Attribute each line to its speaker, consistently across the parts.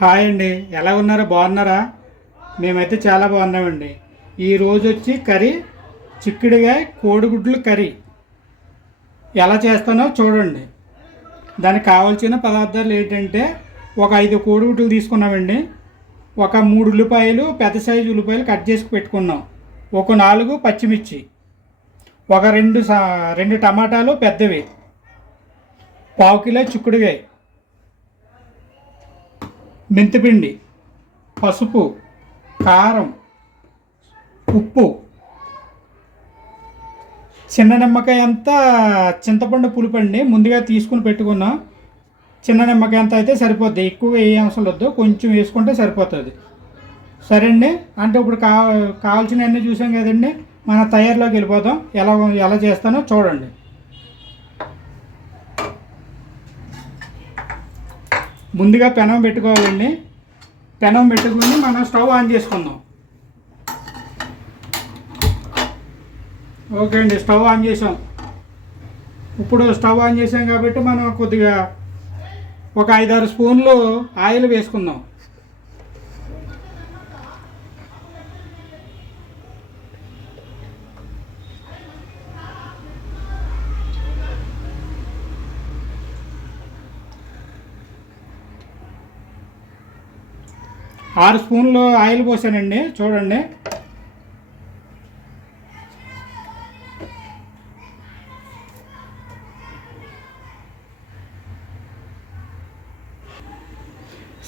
Speaker 1: Hi అండి. ఎలా ఉన్నారో? బాగున్నారా? మేమైతే చాలా బాగున్నామండి. ఈరోజు వచ్చి కర్రీ చిక్కుడుగా కోడిగుడ్లు కర్రీ. ఎలా చేస్తానో చూడండి. దానికి కావాల్సిన పదార్థాలు ఏంటంటే ఒక ఐదు కోడిగుడ్లు తీసుకున్నామండి. ఒక మూడు ఉల్లిపాయలు పెద్ద సైజు ఉల్లిపాయలు కట్ చేసి పెట్టుకున్నాం. ఒక నాలుగు పచ్చిమిర్చి. ఒక రెండు సా- రెండు టమాటాలు పెద్దవి. పావు కిలో చిక్కుడుగాయి. మెంతిపిండి పసుపు కారం ఉప్పు చిన్న నిమ్మకాయ అంతా చింతపండు పులుపండి. ముందుగా తీసుకుని పెట్టుకున్నాం చిన్న నిమ్మకాయ అంతా అయితే సరిపోద్ది. ఎక్కువగా ఏ అవసరం వద్దు కొంచెం వేసుకుంటే సరిపోతుంది. సరే అండి అంటే ఇప్పుడు కా కావాల్సినవన్నీ చూసాం కదండి. మన తయారులోకి వెళ్ళిపోదాం. ఎలా ఎలా చేస్తానో చూడండి. ముందుగా పెనం పెట్టుకోవాలండి. పెనం పెట్టుకుని మనం స్టవ్ ఆన్ చేసుకుందాం. ఓకే అండి స్టవ్ ఆన్ చేసాం. ఇప్పుడు స్టవ్ ఆన్ చేసాం కాబట్టి మనం కొద్దిగా ఒక ఐదారు స్పూన్లు ఆయిల్ వేసుకుందాం. ఆరు స్పూన్లు ఆయిల్ పోసానండి చూడండి.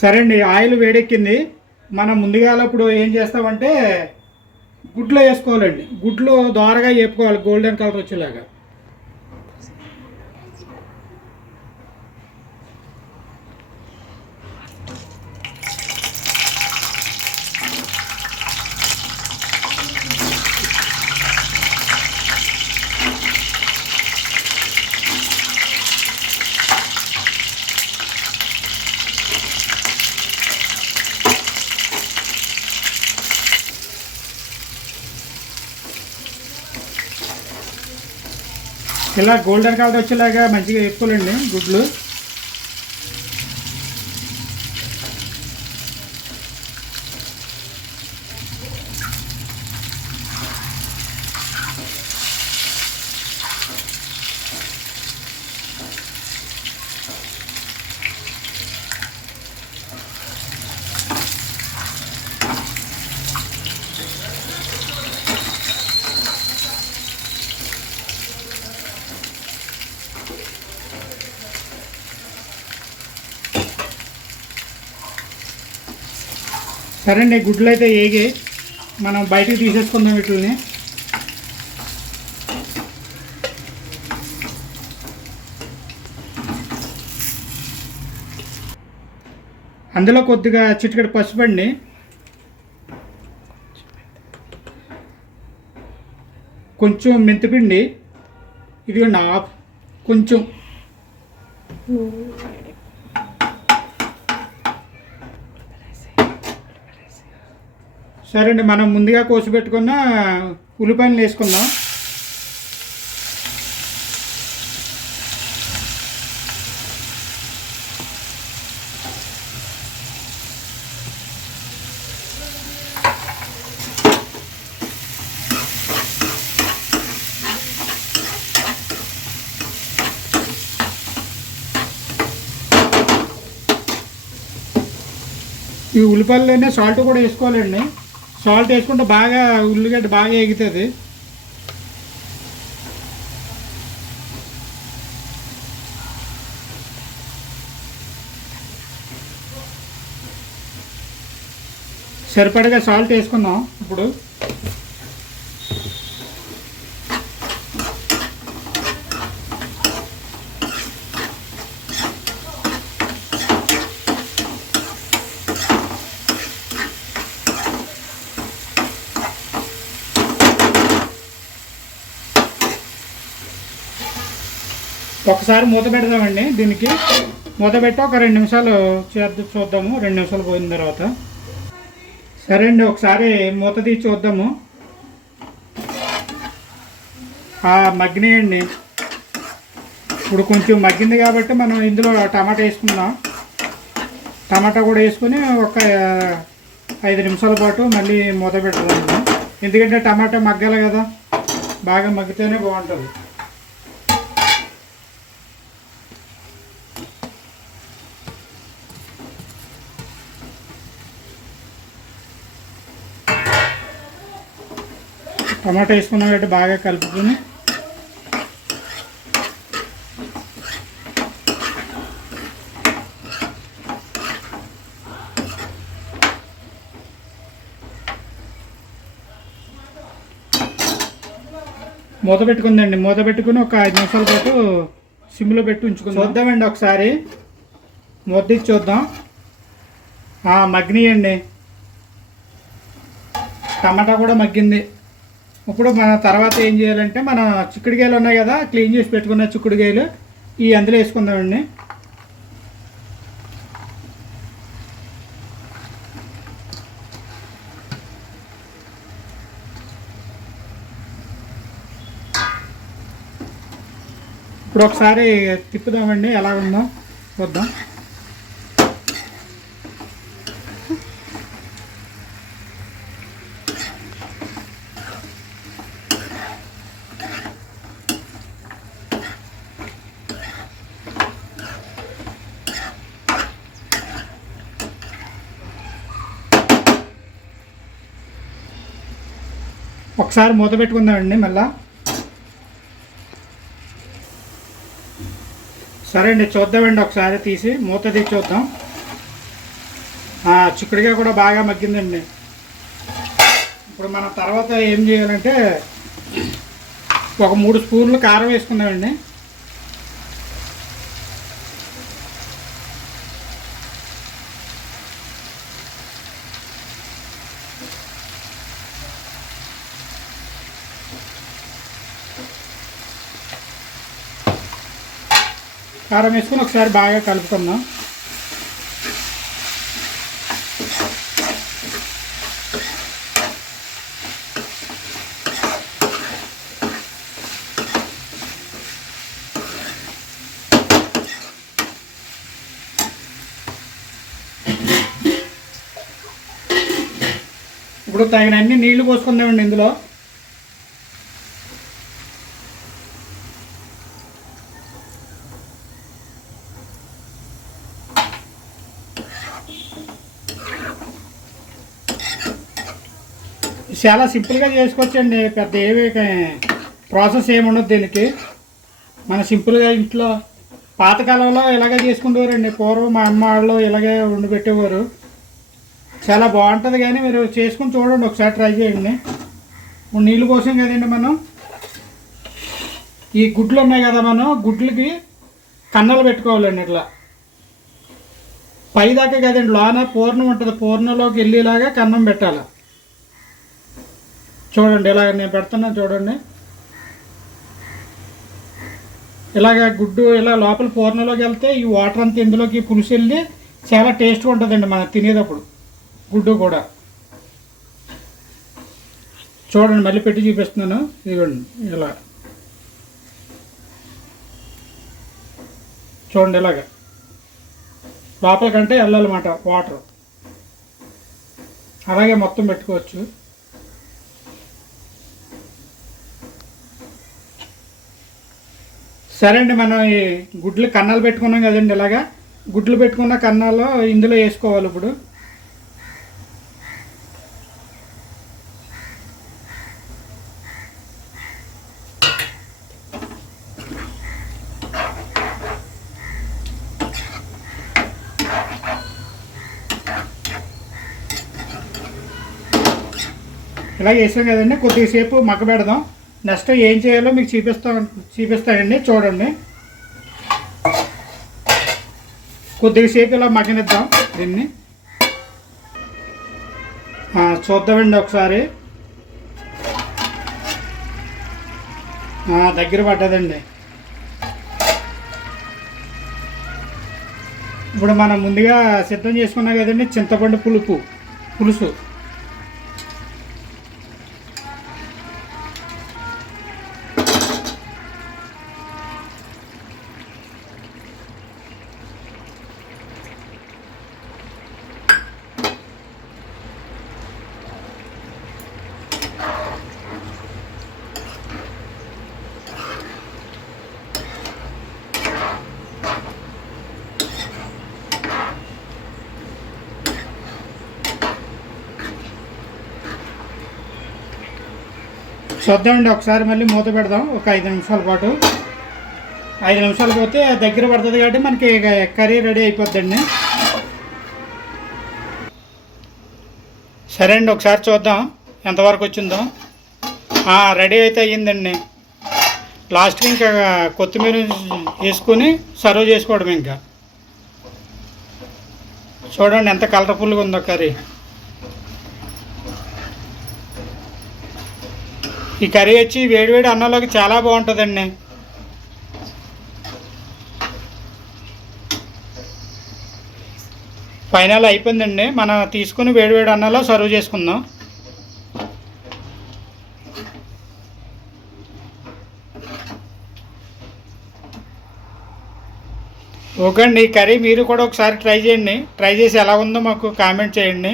Speaker 1: సరే అండి ఆయిల్ వేడెక్కింది. మనం ముందుగా ఇప్పుడు ఏం చేస్తామంటే గుడ్లో వేసుకోవాలండి. గుడ్లు దోరగా వేపుకోవాలి గోల్డెన్ కలర్ వచ్చేలాగా. ఇలా గోల్డెన్ కలర్ వచ్చేలాగా మంచిగా వేపుకోవాలండి గుడ్లు. సరే అండి గుడ్లు అయితే ఏగి. మనం బయటకు తీసేసుకుందాం వీటిని అందులో కొద్దిగా చిటికెడు పసుపండి కొంచెం మెంతిపిండి ఇది నా కొంచెం. సరే అండి మనం ముందుగా కోసి పెట్టుకున్న ఉల్లిపాయలు వేసుకుందాం. ఈ ఉల్లిపాయలలోనే సాల్ట్ కూడా వేసుకోవాలండి. సాల్ట్ వేసుకుంటే బాగా ఉల్లిగడ్డ బాగా ఎగుతుంది సరిపడగా సాల్ట్ వేసుకుందాం ఇప్పుడు. ఒకసారి మూత పెడదామండి. దీనికి మూత పెట్టి ఒక రెండు నిమిషాలు చేద్ద చూద్దాము. రెండు నిమిషాలు పోయిన తర్వాత. సరే అండి ఒకసారి మూత తీసి చూద్దాము. మగ్గినాయండి ఇప్పుడు కొంచెం మగ్గింది కాబట్టి మనం ఇందులో టమాటా వేసుకుందాం. టమాటా కూడా వేసుకొని ఒక ఐదు నిమిషాల పాటు మళ్ళీ మూత పెట్టాలండి ఎందుకంటే టమాటా మగ్గాలి కదా. బాగా మగ్గితేనే బాగుంటుంది. టమాటా వేసుకున్నాం కాబట్టి బాగా కలుపుకొని మూత పెట్టుకుందండి. మూత పెట్టుకుని ఒక ఐదు నిమిషాల పాటు సిమ్లో పెట్టి ఉంచుకుందాం. చూద్దామండి ఒకసారి. మూత ఇచ్చి చూద్దాం. మగ్గినాయండి. టమాటా కూడా మగ్గింది. ఇప్పుడు మన తర్వాత ఏం చేయాలంటే మన చిక్కుడుకాయలు ఉన్నాయి కదా క్లీన్ చేసి పెట్టుకున్న చిక్కుడుకాయలు ఈ అందులో వేసుకుందామండి ఇప్పుడు ఒకసారి తిప్పుదామండి ఎలా ఉందో చూద్దాం. ఒకసారి మూత పెట్టుకుందామండి మళ్ళా. సరే అండి చూద్దామండి ఒకసారి తీసి. మూత తీసి చూద్దాం. చిక్కుడుగా కూడా బాగా మగ్గిందండి. ఇప్పుడు మనం తర్వాత ఏం చేయాలంటే ఒక మూడు స్పూన్లు కారం వేసుకుందామండి. కారం వేసుకుని ఒకసారి బాగా కలుపుకుందాం. ఇప్పుడు తగినన్ని నీళ్ళు పోసుకుందామండి ఇందులో. చాలా సింపుల్గా చేసుకోవచ్చండి. పెద్ద ఏవి ప్రాసెస్ ఏముండదు దీనికి. మన సింపుల్గా ఇంట్లో పాతకాలంలో ఇలాగే చేసుకుంటేవారండి పూర్వం మా అమ్మ వాళ్ళు ఇలాగే వండి పెట్టేవారు. చాలా బాగుంటుంది కానీ మీరు చేసుకుని చూడండి. ఒకసారి ట్రై చేయండి. ఇప్పుడు నీళ్ళు కోసం కదండి మనం. ఈ గుడ్లు ఉన్నాయి కదా మనం. గుడ్లకి కన్నలు పెట్టుకోవాలండి ఇట్లా. పైదాకా కదండి. లోన పూర్ణం ఉంటుంది. పూర్ణంలోకి వెళ్ళేలాగా కన్నం పెట్టాలి. చూడండి ఇలాగ నేను పెడుతున్నాను చూడండి. ఇలాగ గుడ్డు ఇలా లోపల పూర్ణలోకి వెళ్తే ఈ వాటర్ అంతా ఇందులోకి పులుసు వెళ్ళి చాలా టేస్ట్గా ఉంటుందండి మనం తినేటప్పుడు గుడ్డు కూడా. చూడండి మళ్ళీ పెట్టి చూపిస్తున్నాను. ఇదిగోండి ఇలా. చూడండి ఇలాగ. లోపలికంటే వెళ్ళాలన్నమాట వాటర్. అలాగే మొత్తం పెట్టుకోవచ్చు. సరే అండి మనం ఈ గుడ్లు కన్నాలు పెట్టుకున్నాం కదండి ఇలాగా. గుడ్లు పెట్టుకున్న కన్నాలు ఇందులో వేసుకోవాలి ఇప్పుడు. ఇలా వేసాం కదండి కొద్దిసేపు మగ్గ పెడదాం నెక్స్ట్ ఏం చేయాలో మీకు చూపిస్తా చూపిస్తానండి చూడండి. కొద్దిగా సేపు ఇలా మగ్గనిద్దాం దీన్ని. చూద్దామండి ఒకసారి. దగ్గర పడ్డదండి. ఇప్పుడు మనం ముందుగా సిద్ధం చేసుకున్నాం కదండి చింతపండు పులుపు పులుసు. చూద్దామండి ఒకసారి మళ్ళీ మూత పెడదాం ఒక ఐదు నిమిషాల పాటు. ఐదు నిమిషాలు పోతే దగ్గర పడుతుంది కాబట్టి మనకి కర్రీ రెడీ అయిపోద్దండి. సరే అండి ఒకసారి చూద్దాం ఎంతవరకు వచ్చిందో. రెడీ అయితే అయ్యిందండి. లాస్ట్కి ఇంకా కొత్తిమీర వేసుకొని సర్వ్ చేసుకోవడం ఇంకా. చూడండి ఎంత కలర్ఫుల్గా ఉందో కర్రీ. ఈ కర్రీ వచ్చి వేడివేడి అన్నంలోకి చాలా బాగుంటుందండి. ఫైనల్ అయిపోయిందండి. మనం తీసుకుని వేడివేడి అన్నంలో సర్వ్ చేసుకుందాం. ఓకే అండి ఈ కర్రీ మీరు కూడా ఒకసారి ట్రై చేయండి. ట్రై చేసి ఎలా ఉందో మాకు కామెంట్ చేయండి.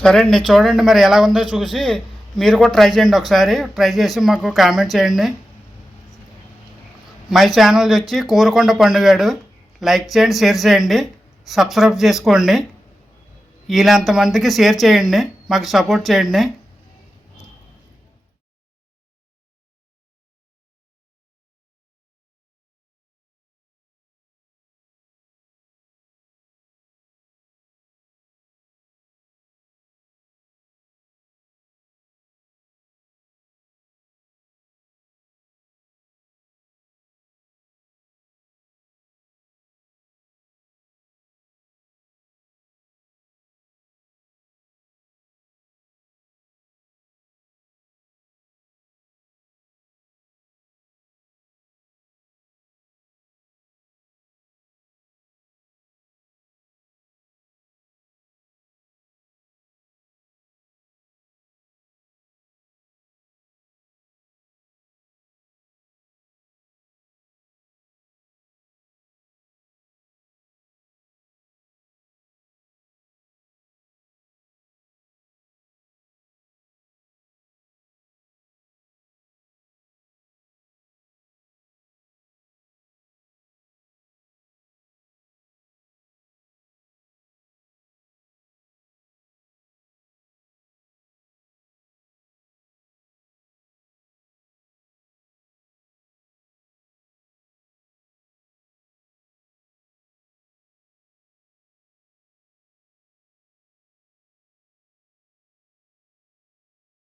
Speaker 1: సరే అండి చూడండి మరి ఎలా ఉందో చూసి మీరు కూడా ట్రై చేయండి ఒకసారి. ట్రై చేసి మాకు కామెంట్ చేయండి. మై ఛానల్ వచ్చి కోరుకొండ పండుగాడు. లైక్ చేయండి షేర్ చేయండి. సబ్స్క్రైబ్ చేసుకోండి. వీళ్ళంతమందికి షేర్ చేయండి. మాకు సపోర్ట్ చేయండి.